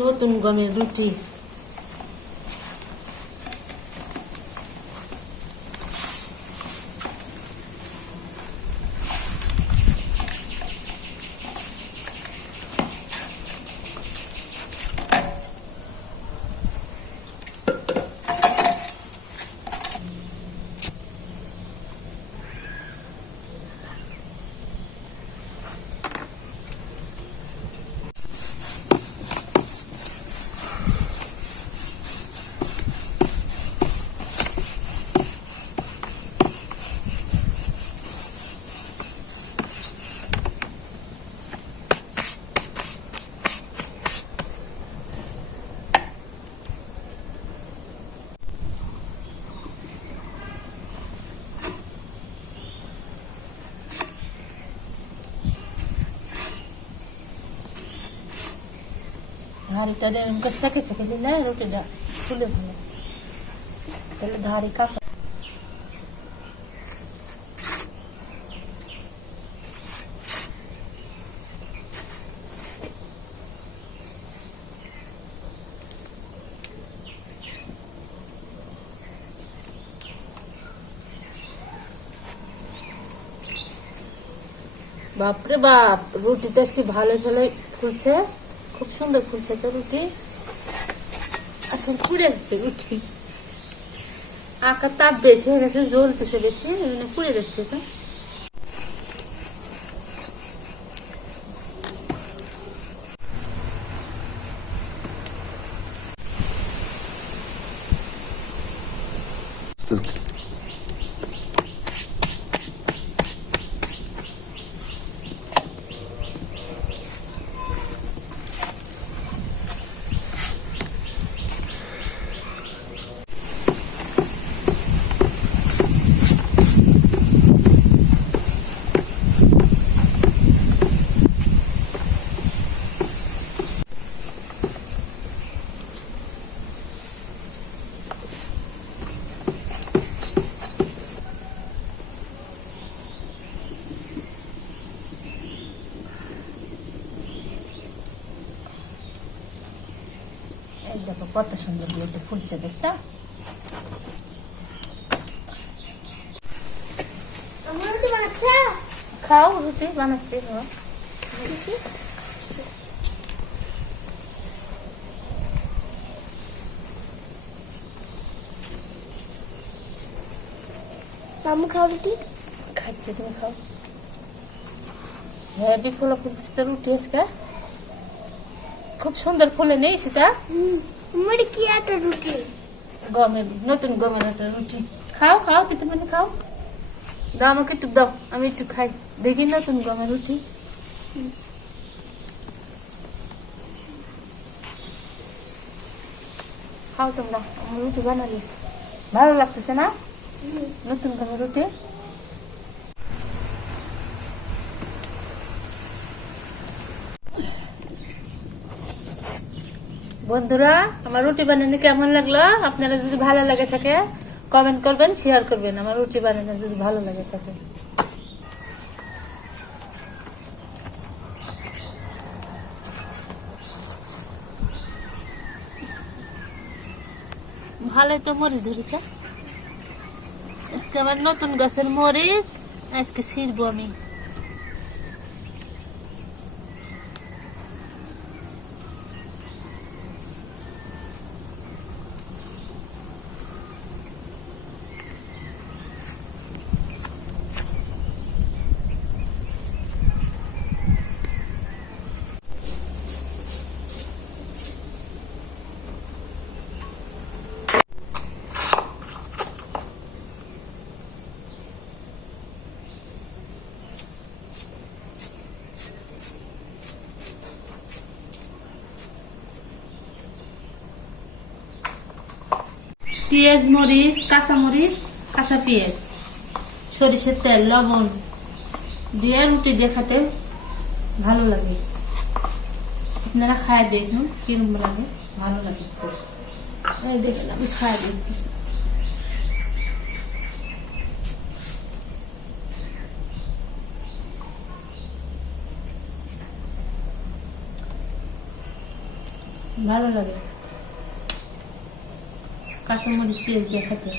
নতুন গমের রুটি। ধারিটা এরকম সেকে সেকে দিলে রুটিটা ফুলে ভালো, তাহলে ধারি কাঁচা। বাপরে বাপ, রুটিতে আজকে ভালো ভালো ফুলছে, খুব সুন্দর ফুলছে তো রুটি। আসলে পুড়ে যাচ্ছে রুটি, আকার তাপ বেশি হয়ে গেছে, জ্বলতেছে বেশি, পুড়ে যাচ্ছে তো। দেখো কত সুন্দর রুটি ফুলছে, দেখছো? খাও, রুটি বানাচ্ছি। মামু খাও রুটি? খাচ্ছে, তুমি খাও। হেভি ফুলে ফুলতেছে রুটি আজকে, খুব সুন্দর ফুলে নেই সেটা। কি একটা রুটি, গমের, নতুন গমের একটা রুটি। খাও খাও, দিতে মানে খাও, দাও আমাকে একটু দাও, আমি একটু খাই দেখি নতুন গমের রুটি। খাও তোমরা, আমার রুটি বানালি ভালো লাগতেছে না? নতুন গমের রুটি। বন্ধুরা, আমার রুটি বানানো কেমন লাগলো? আপনারা যদি ভালো লাগে থাকে কমেন্ট করবেন, শেয়ার করবেন। আমার রুটি বানানো যদি ভালো লাগে থাকে, ভালোই তো মরিচ ধরেছে আজকে, আমার নতুন গাছের মরিচ আজকে ছিড়বো আমি। পেঁয়াজ, মরিচ, কাঁচা মরিচ, কাঁচা পেঁয়াজ, সরিষার তেল, লবণ দিয়ে রুটি দেখাতে ভালো লাগে। আপনারা খায় দেখুন কিরকম লাগে, ভালো লাগে। এই দেখেন আমি খায় দেখতেছি। ভালো লাগে কাঁচামরিচ পেঁয়াজ দিয়ে খেতে।